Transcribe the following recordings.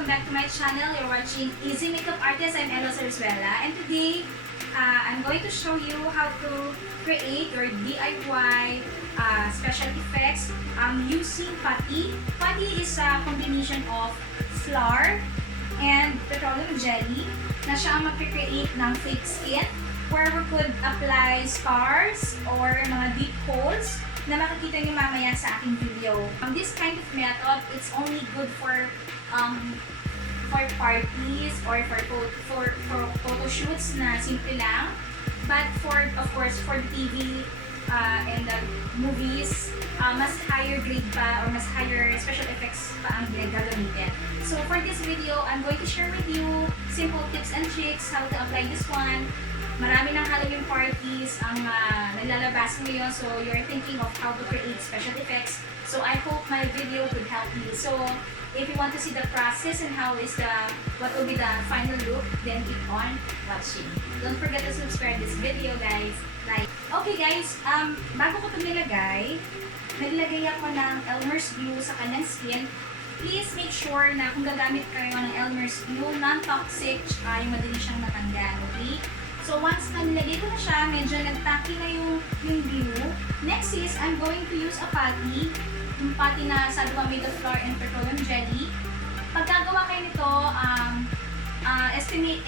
welcome back to my channel. You're watching Easy Makeup Artist. I'm Ella Sarzuela, and today I'm going to show you how to create your DIY special effects using Putty. Putty is a combination of flour and petroleum jelly na siya ang mag-create ng fake skin where we could apply scars or mga deep holes na makikita niyo mamaya sa aking video. This kind of method, it's only good for parties or for photo shoots na simple lang. But of course, for TV and movies, mas higher grade pa or mas higher special effects pa ang gagamitin. So for this video, I'm going to share with you simple tips and tricks how to apply this one. Marami ng Halloween parties ang naglalabas ngayon, so you're thinking of how to create special effects. So I hope my video could help you. So if you want to see the process and what will be the final look, then keep on watching. Don't forget to subscribe this video, guys. Okay guys, bago ko ito naglagay ako ng Elmer's glue sa kanyang skin. Please make sure na kung gagamit kayo ng Elmer's glue, non-toxic, yung madali siyang matanggal, okay? So once na nilagay ko na siya, medyo nagtaki na yung glue. Next is, I'm going to use a putty. Yung putty na sabi ko made of flour and petroleum jelly. Pag gagawa kayo nito,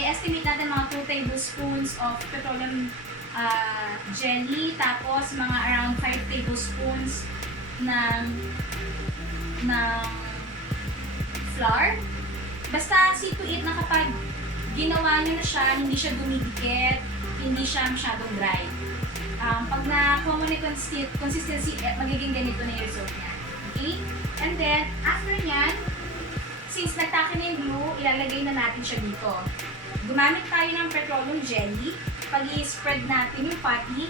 estimate natin mga 2 tablespoons of petroleum jelly, tapos mga around 5 tablespoons ng flour. Basta see to it na kapag ginawa nyo na siya, hindi siya dumidikit, hindi siya masyadong dry. Pag na-kuha mo na consistency, magiging ganito na yung result niya. Okay? And then, after nyan, since nagtake na yung glue, ilalagay na natin siya dito. Gumamit tayo ng petroleum jelly, pag-i-spread natin yung putty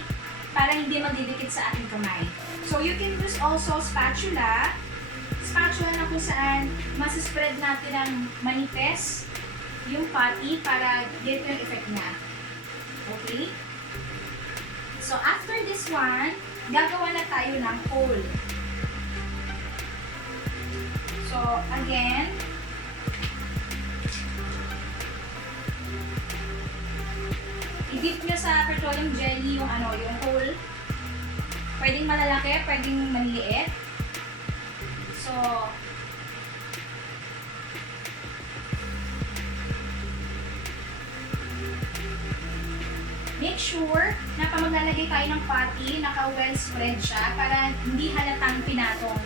para hindi magdidikit sa ating kamay. So, you can use also spatula na kung saan mas-spread natin ng manipes yung putty para get yung effect niya. Okay? So, after this one, gagawa na tayo ng hole. So, again, i-dip nyo sa petroleum jelly yung hole. Pwedeng malalaki, pwedeng maliliit. So, make sure na pag maglalagay tayo ng putty, naka-well spread siya para hindi halatang pinatong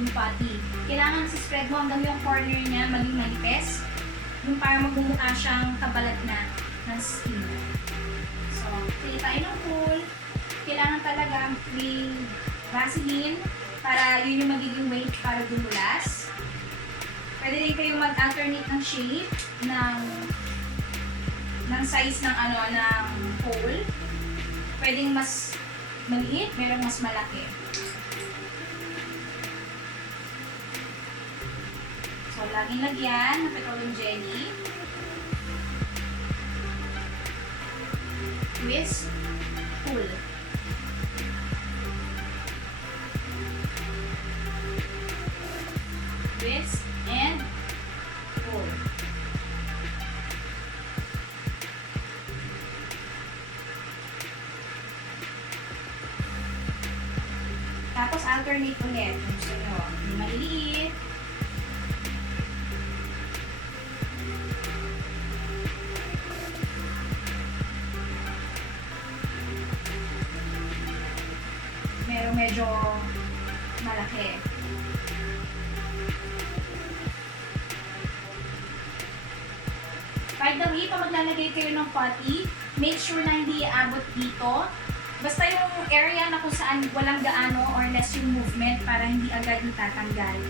yung putty. Kailangan spread mo hanggang yung corner niya maging manipes, yung para magmumukha siyang kabalat na ng skin. So, pili tayo ng hole. Kailangan talaga may Vaseline para yun yung magiging weight para dumulas. Pwede rin kayo mag-alternate ng shape ng size ng hole. Pwedeng mas maliit, merong mas malaki. So, laging lagyan ng petroleum jelly. Twist, pull. Twist and pull. Tapos alternate ulit. Kung gusto nyo, may maliliit. Merong medyo malaki. By the way, pag maglalagay kayo ng putty, make sure na hindi iabot dito. Basta yung area na kung saan walang gaano or less yung movement para hindi agad natatanggal.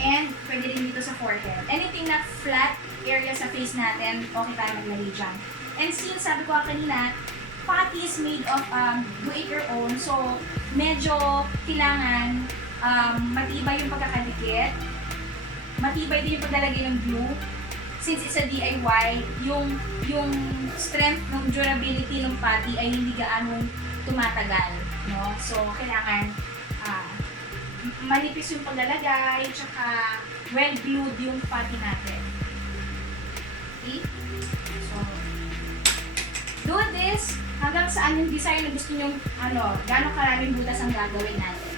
And pwede rin dito sa forehead. Anything na flat area sa face natin, okay tayo maglagay dyan. And since sabi ko kanina, putty is made of do it your own. So, medyo kailangan matibay yung pagkakadikit. Matibay din yung paglalagay ng glue. Since it's a DIY, yung strength, ng durability ng putty ay hindi gaano tumatagal, no? So, kailangan manipis yung paglalagay, tsaka well-glued yung putty natin. do this hanggang saan yung design na gusto nyo, gano'ng karaming butas ang gagawin natin.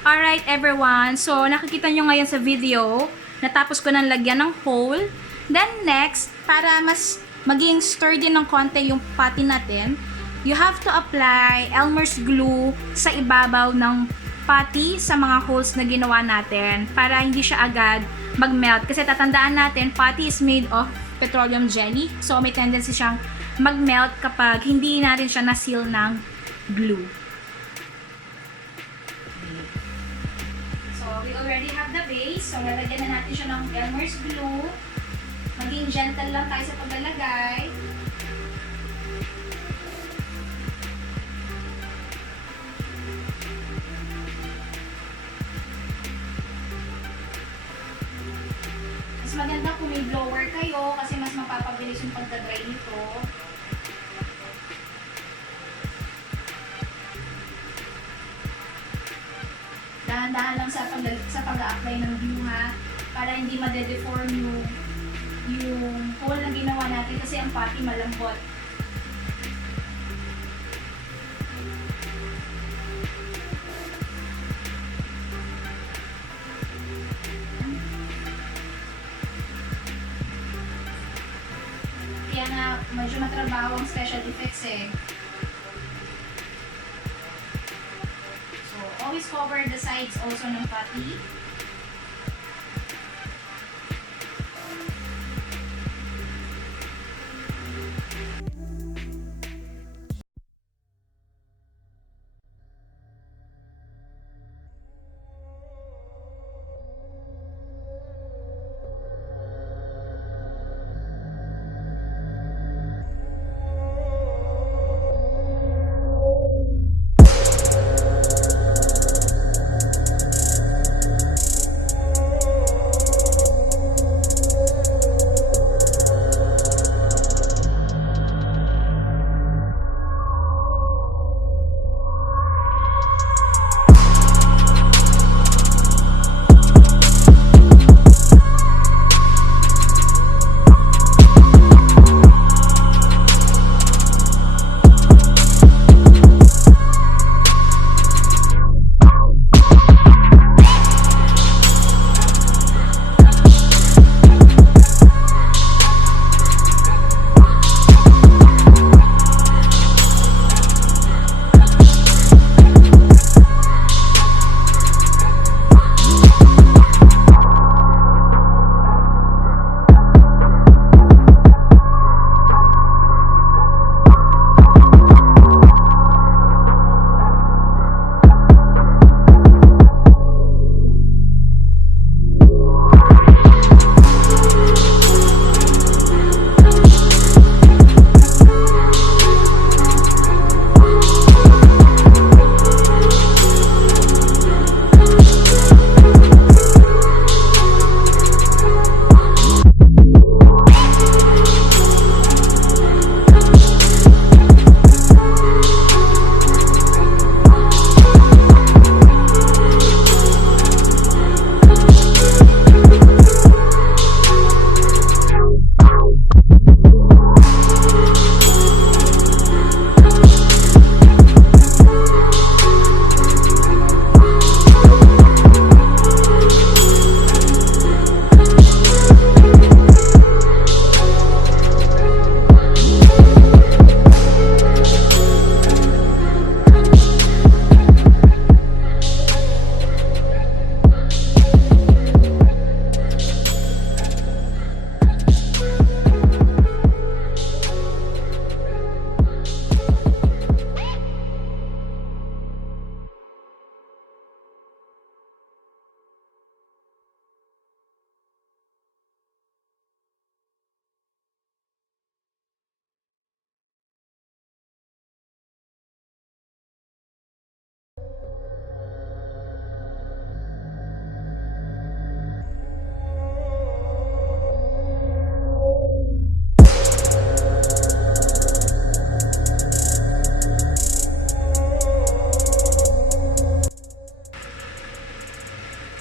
Alright everyone, so nakikita nyo ngayon sa video, natapos ko nang lagyan ng hole. Then next, para mas maging sturdy ng konti yung putty natin, you have to apply Elmer's glue sa ibabaw ng putty sa mga holes na ginawa natin para hindi siya agad mag-melt. Kasi tatandaan natin, putty is made of petroleum jelly. So may tendency siyang mag-melt kapag hindi natin siya na-seal ng glue. We already have the base. So, lalagyan na natin siya ng Elmer's glue. Maging gentle lang tayo sa paglalagay. Mas maganda kung may blower kayo kasi mas mapapabilis yung pagdadry nito. Dahan-dahan lang sa pag-a-apply ng glue ha, para hindi ma-deform yung hole na ginawa natin kasi ang putty malambot. Kaya nga medyo matrabaho ang special effects eh. Always cover the sides also ng putty.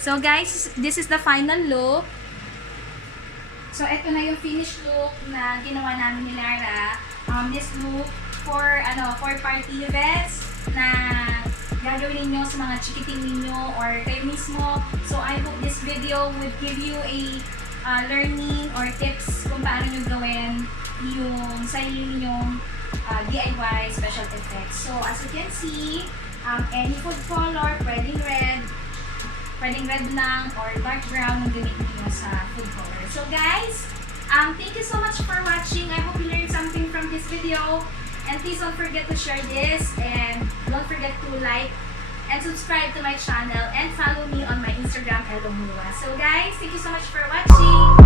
So guys, this is the final look. So ito na yung finished look na ginawa namin ni Lara. This look for party events na gagawin ninyo sa mga chikiting ninyo or kayo mismo. So I hope this video would give you a learning or tips kung paano nyo gawin yung sarili ninyong DIY special effects. So as you can see, any food color, pwedeng red lang or dark brown ang gamitin nyo sa food color. So guys, thank you so much for watching. I hope you learned something from this video. And please don't forget to share this and don't forget to like and subscribe to my channel and follow me on my Instagram, Elomua. So guys, thank you so much for watching.